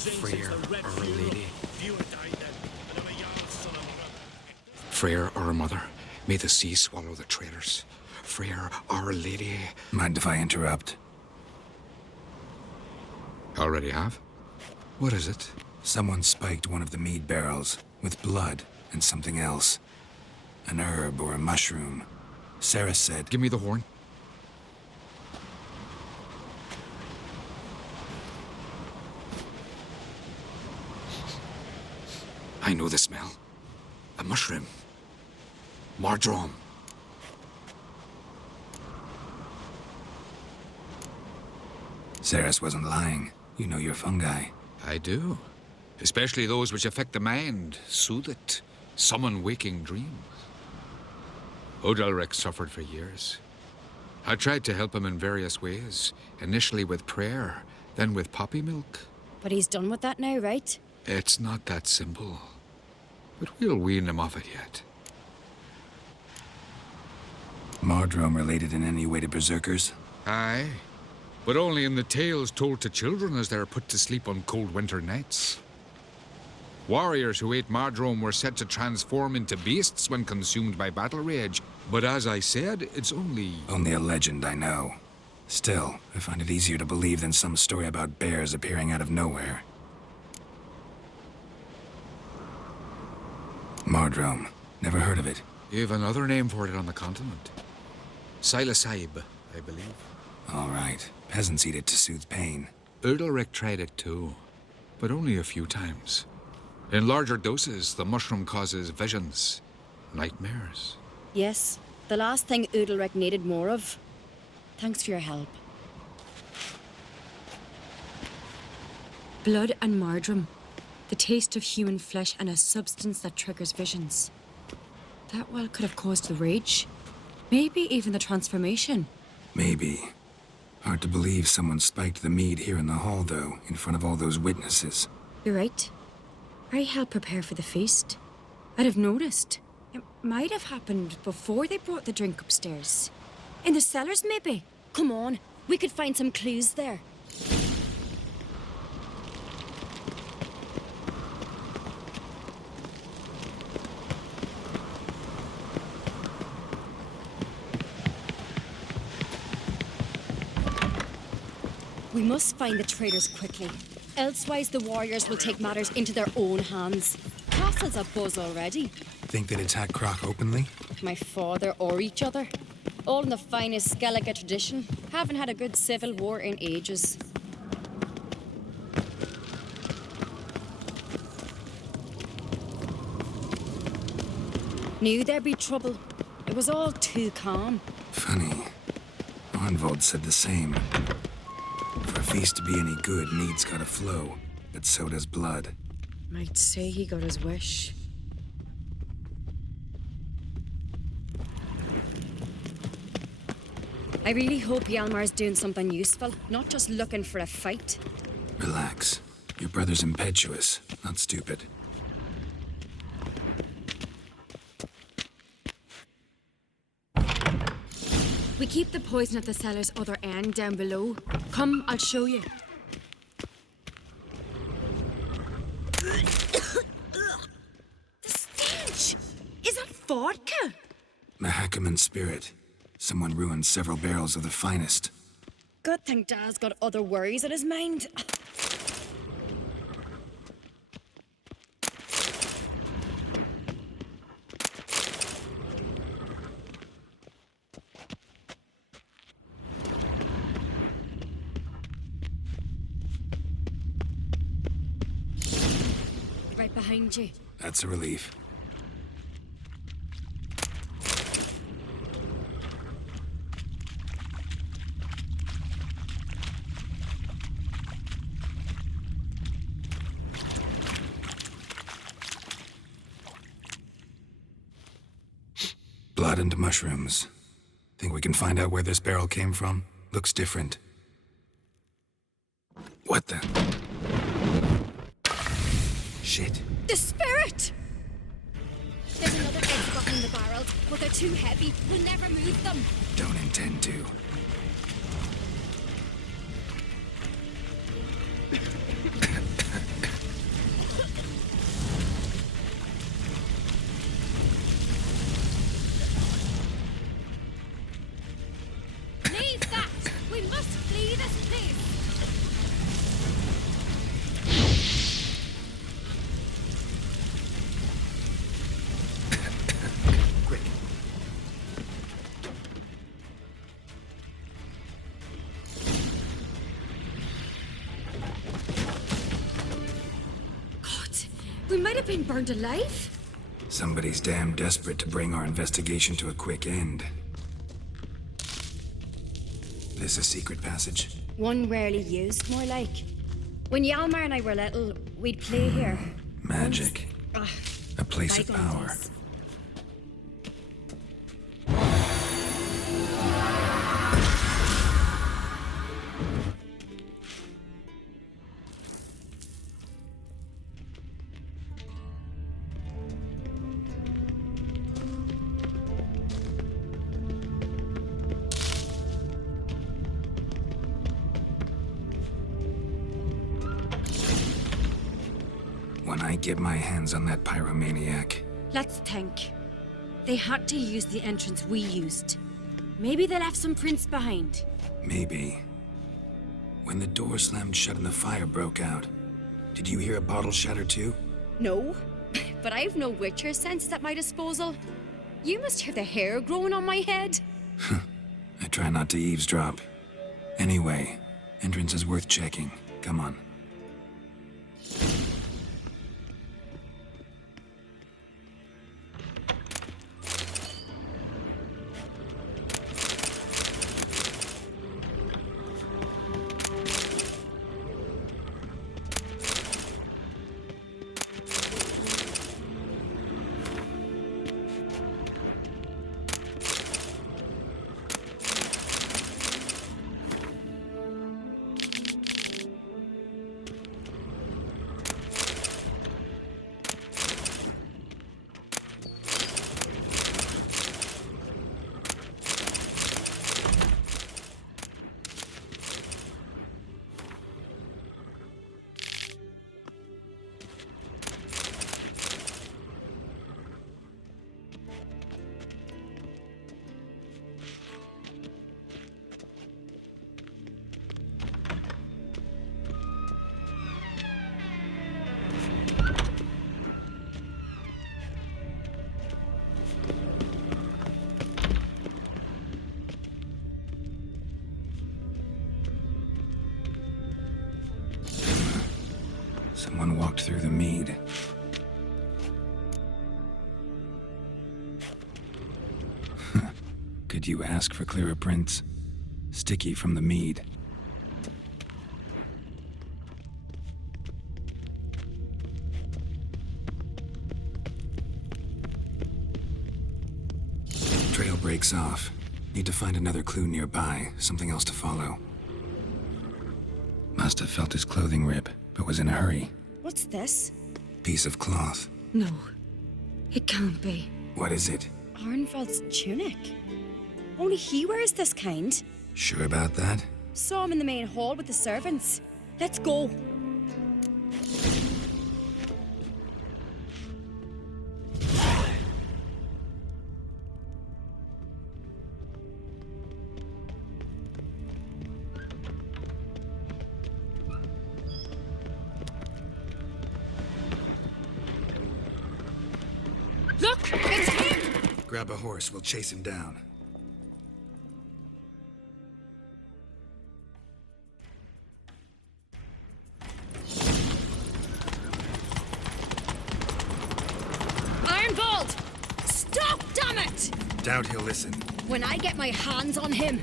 Freya, Our Lady. Freya, our mother, may the sea swallow the traitors. Freya, Our Lady. Mind if I interrupt? Already have? What is it? Someone spiked one of the mead barrels with blood and something else. An herb or a mushroom. Sarah said... Give me the horn. I know the smell. A mushroom. Marjoram. Sarah's wasn't lying. You know your fungi. I do. Especially those which affect the mind, soothe it, summon waking dreams. Odalric suffered for years. I tried to help him in various ways, initially with prayer, then with poppy milk. But he's done with that now, right? It's not that simple. But we'll wean him off it yet. Marjoram related in any way to berserkers? Aye. But only in the tales told to children as they're put to sleep on cold winter nights. Warriors who ate marjoram were said to transform into beasts when consumed by battle rage. But as I said, it's only... Only a legend, I know. Still, I find it easier to believe than some story about bears appearing out of nowhere. Marjoram. Never heard of it. You've another name for it on the continent. Psilocybe, I believe. All right. Peasants eat it to soothe pain. Udalric tried it too, but only a few times. In larger doses, the mushroom causes visions, nightmares. Yes, the last thing Udalric needed more of. Thanks for your help. Blood and marjoram. The taste of human flesh and a substance that triggers visions. That well could have caused the rage. Maybe even the transformation. Maybe. Hard to believe someone spiked the mead here in the hall, though, in front of all those witnesses. You're right. I helped prepare for the feast. I'd have noticed. It might have happened before they brought the drink upstairs. In the cellars, maybe. Come on, we could find some clues there. We must find the traitors quickly. Elsewise, the warriors will take matters into their own hands. Castle's abuzz already. Think they'd attack Croc openly? My father or each other. All in the finest Skellige tradition. Haven't had a good civil war in ages. Knew there'd be trouble. It was all too calm. Funny. Arnvold said the same. For a feast to be any good, need's gotta flow, but so does blood. Might say he got his wish. I really hope Hjalmar's doing something useful, not just looking for a fight. Relax. Your brother's impetuous, not stupid. We keep the poison at the cellar's other end down below. Come, I'll show you. The stench! Is that vodka? Mahakaman spirit. Someone ruined several barrels of the finest. Good thing Dad's got other worries on his mind. Right behind you. That's a relief. Blood and mushrooms. Think we can find out where this barrel came from? Looks different. What the? Shit. The spirit! There's another egg button in the barrels, but they're too heavy. We'll never move them. Don't intend to. might have been burned alive. Somebody's damn desperate to bring our investigation to a quick end. This a secret passage? One rarely used, more like. When Yalmar and I were little, we'd play here. Magic. Once- A place of bygone power. days. When I get my hands on that pyromaniac, Let's think. They had to use the entrance we used. Maybe they left some prints behind. maybe. When the door slammed shut and the fire broke out, did you hear a bottle shatter too? No, but I've no Witcher senses at my disposal. You must have the hair growing on my head. I try not to eavesdrop. Anyway, entrance is worth checking. Come on. Someone walked through the mead. Could you ask for clearer prints? Sticky from the mead. Trail breaks off. Need to find another clue nearby, something else to follow. Must have felt his clothing rip, but was in a hurry. What's this? Piece of cloth. No, it can't be. What is it? Arnvald's tunic. Only he wears this kind. Sure about that? Saw him in the main hall with the servants. Let's go. Look, it's him! Grab a horse, we'll chase him down. Arnvald! Stop, damn it! Doubt he'll listen. When I get my hands on him.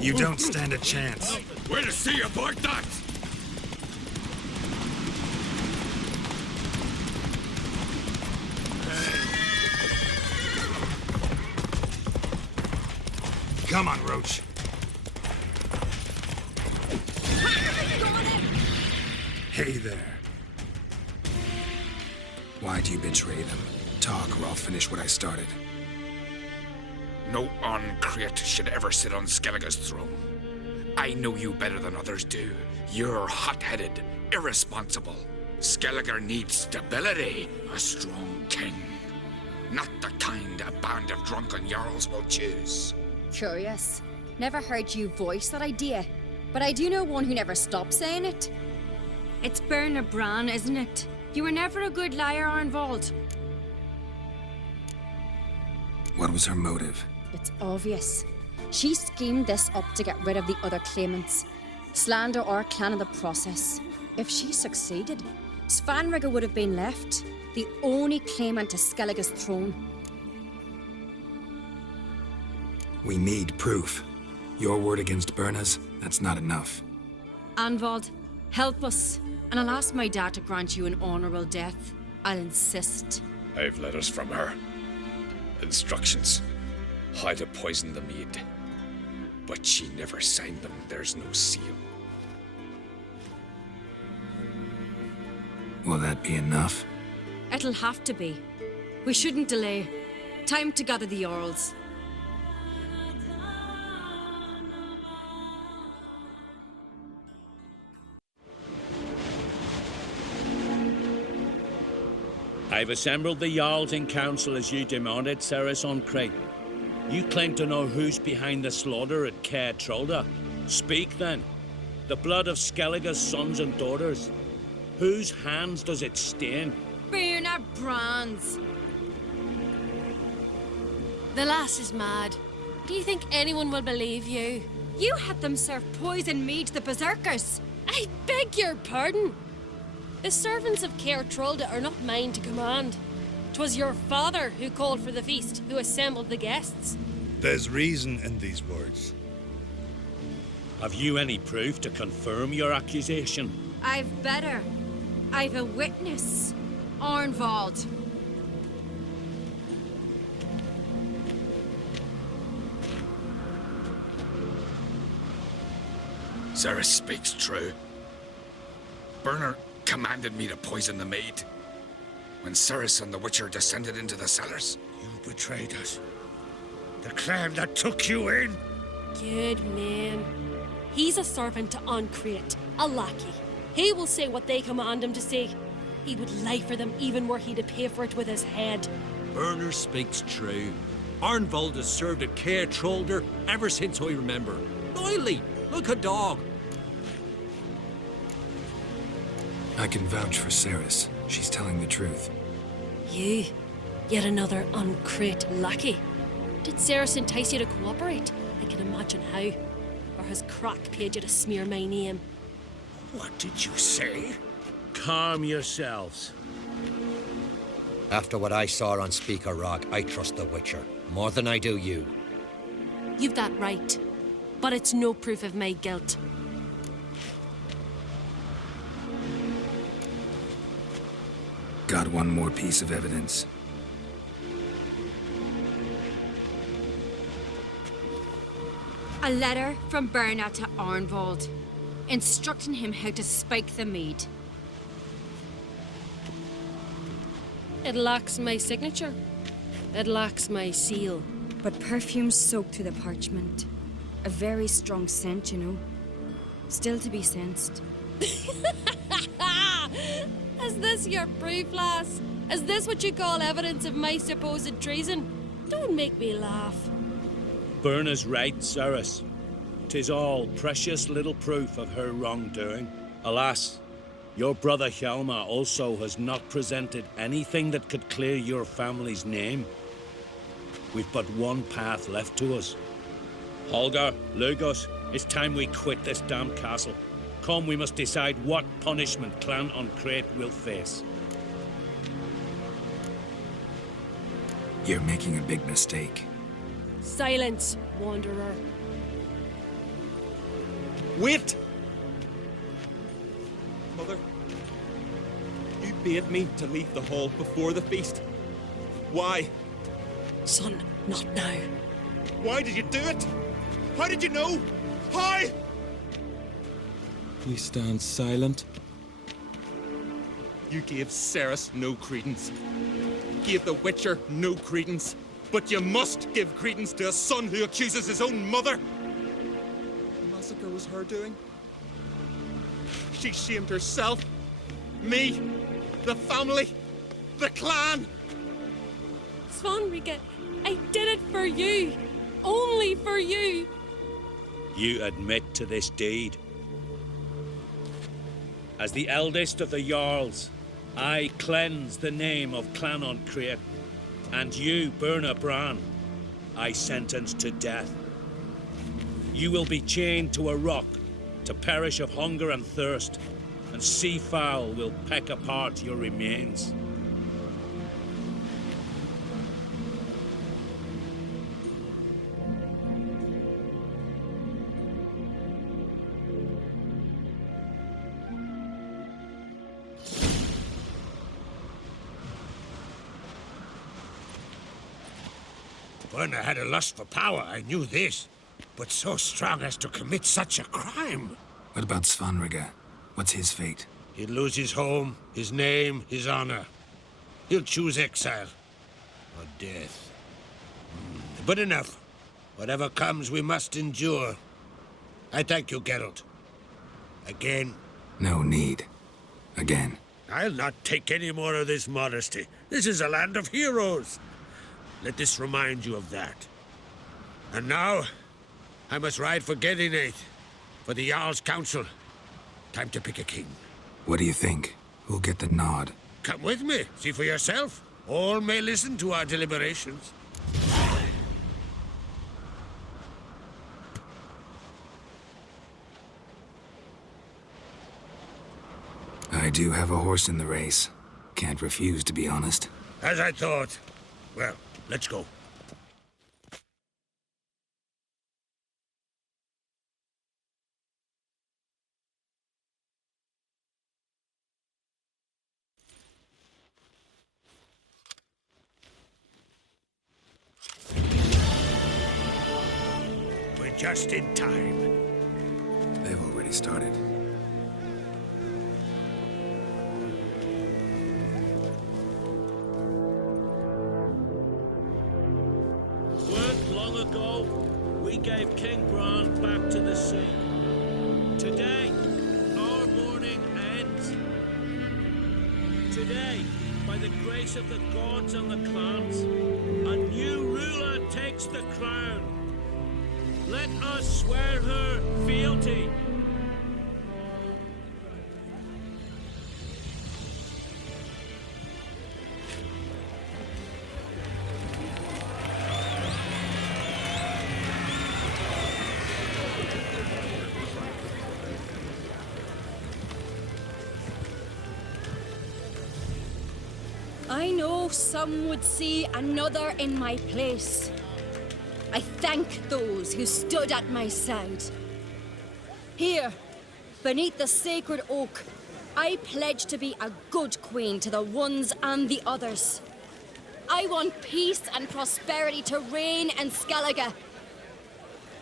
You don't stand a chance. Way to see aboard that! Come on, Roach. Hey there. Why do you betray them? Talk or I'll finish what I started. No Uncreate should ever sit on Skellige's throne. I know you better than others do. You're hot-headed, irresponsible. Skellige needs stability, a strong king. Not the kind a band of drunken jarls will choose. Curious. Never heard you voice that idea. But I do know one who never stops saying it. It's Berna Bran, isn't it? You were never a good liar, Arnvald. What was her motive? It's obvious. She schemed this up to get rid of the other claimants. Slander our clan in the process. If she succeeded, Svanrigga would have been left, the only claimant to Skellige's throne. We need proof. Your word against Burna's, that's not enough. Anvald, help us, and I'll ask my dad to grant you an honourable death. I'll insist. I've letters from her. Instructions. How to poison the mead. But she never signed them. There's no seal. Will that be enough? It'll have to be. We shouldn't delay. Time to gather the Jarls. I've assembled the Jarls in council as you demanded, Ceres on Crete. You claim to know who's behind the slaughter at Caer Trolda. Speak then. The blood of Skellige's sons and daughters. Whose hands does it stain? Burna Brands. The lass is mad. Do you think anyone will believe you? You had them serve poison mead to the berserkers. I beg your pardon. The servants of Caer Trolda are not mine to command. 'Twas your father who called for the feast, who assembled the guests. There's reason in these words. Have you any proof to confirm your accusation? I've better. I've a witness. Arnvald. Ceres speaks true. Burner commanded me to poison the maid. When Ceres and the Witcher descended into the cellars. You betrayed us. The clan that took you in. Good man. He's a servant to Ancrete, a lackey. He will say what they command him to say. He would lie for them even were he to pay for it with his head. Burner speaks true. Arnvald has served at Caer Trolder ever since I remember. Loyally, like a dog. I can vouch for Ceres. She's telling the truth. You, yet another Ancrete lackey. Did Ceres entice you to cooperate? I can imagine how. Or has Crack paid you to smear my name? What did you say? Calm yourselves. After what I saw on Speaker Rock, I trust the Witcher more than I do you. You've that right. But it's no proof of my guilt. Got one more piece of evidence. A letter from Burna to Arnvald, instructing him how to spike the mead. It lacks my signature. It lacks my seal. But perfume soaked through the parchment. A very strong scent, you know. Still to be sensed. Is this your proof, lass? Is this what you call evidence of my supposed treason? Don't make me laugh. Burna's right, Ceres. 'Tis all precious little proof of her wrongdoing. Alas, your brother Hjalmar also has not presented anything that could clear your family's name. We've but one path left to us. Holger, Lugos, it's time we quit this damn castle. Come, we must decide what punishment Clan Ancrete will face. You're making a big mistake. Silence, wanderer. Wait! Mother, you bade me to leave the hall before the feast. Why? Son, not now. Why did you do it? How did you know? How? You stand silent. You gave Ceres no credence. Gave the Witcher no credence. But you must give credence to a son who accuses his own mother. The massacre was her doing. She shamed herself, me, the family, the clan. Svanrigga, I did it for you. Only for you. You admit to this deed. As the eldest of the Jarls, I cleanse the name of Clan Ancrete, and you, Burna Bran, I sentence to death. You will be chained to a rock to perish of hunger and thirst, and seafowl will peck apart your remains. Buona had a lust for power, I knew this. But so strong as to commit such a crime. What about Svanrige? What's his fate? He'll lose his home, his name, his honor. He'll choose exile. Or death. But enough. Whatever comes, we must endure. I thank you, Geralt. Again. No need. Again. I'll not take any more of this modesty. This is a land of heroes. Let this remind you of that. And now, I must ride for Gedinate, for the Jarl's council. Time to pick a king. What do you think? Who'll get the nod? Come with me, see for yourself. All may listen to our deliberations. I do have a horse in the race. Can't refuse, to be honest. As I thought. Well, let's go. We're just in time. They've already started. Long ago, we gave King Bran back to the sea. Today, our mourning ends. Today, by the grace of the gods and the clans, a new ruler takes the crown. Let us swear her fealty. I know some would see another in my place. I thank those who stood at my side. Here, beneath the sacred oak, I pledge to be a good queen to the ones and the others. I want peace and prosperity to reign in Skellige.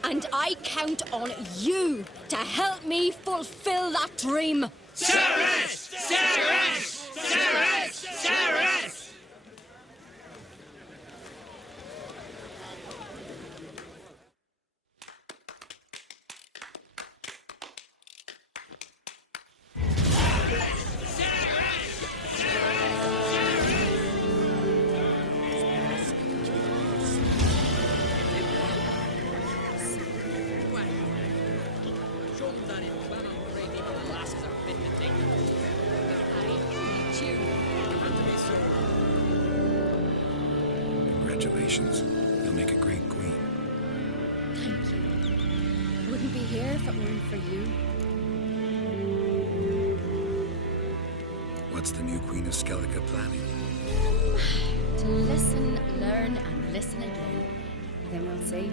And I count on you to help me fulfill that dream. Sarah! Sarah! Sarah! Sarah! Congratulations. You'll make a great queen. Thank you. I wouldn't be here if it weren't for you. What's the new Queen of Skellige planning? To listen, learn, and listen again. Then we'll see.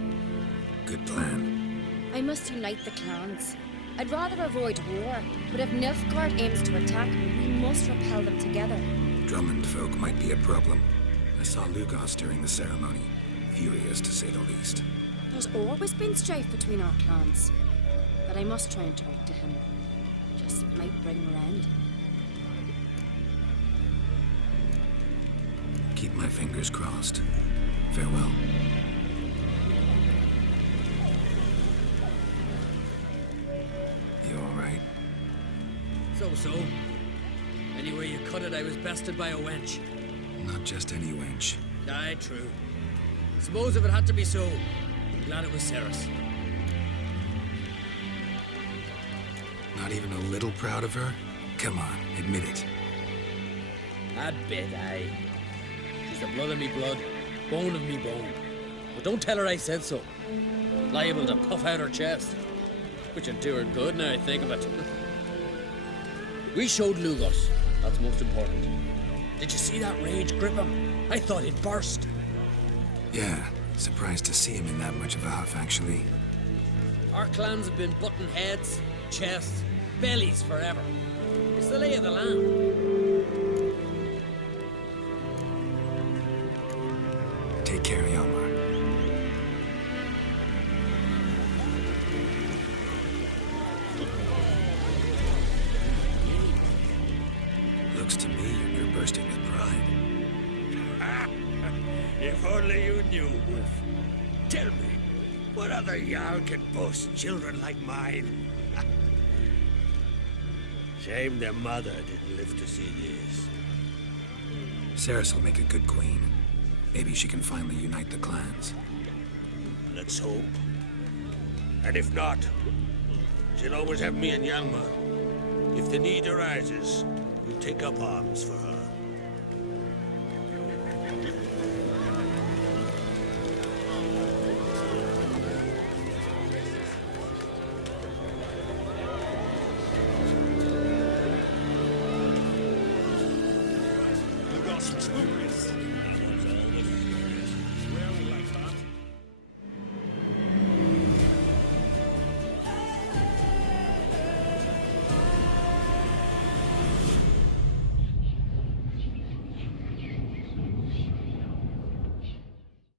Good plan. I must unite the clans. I'd rather avoid war, but if Nilfgaard aims to attack, we must repel them together. Drummond folk might be a problem. I saw Lugos during the ceremony. Furious, to say the least. There's always been strife between our clans. But I must try and talk to him. Just might bring her end. Keep my fingers crossed. Farewell. You all right? So. Anyway you cut it, I was bested by a wench. Not just any wench. Aye, true. Suppose if it had to be so, I'm glad it was Ceres. Not even a little proud of her? Come on, admit it. A bit, aye. She's the blood of me blood, bone of me bone. But don't tell her I said so. Liable to puff out her chest. Which would do her good now I think of it. We showed Lugos. That's most important. Did you see that rage grip him? I thought he'd burst. Yeah, surprised to see him in that much of a huff, actually. Our clans have been butting heads, chests, bellies forever. It's the lay of the land. Take care, Hjalmar. Looks to me you're near bursting with pride. If only you knew, Wolf. Tell me, what other Jarl can boast children like mine? Shame their mother didn't live to see this. Cerys will make a good queen. Maybe she can finally unite the clans. Let's hope. And if not, she'll always have me and Hjalmar. If the need arises, we'll take up arms for her.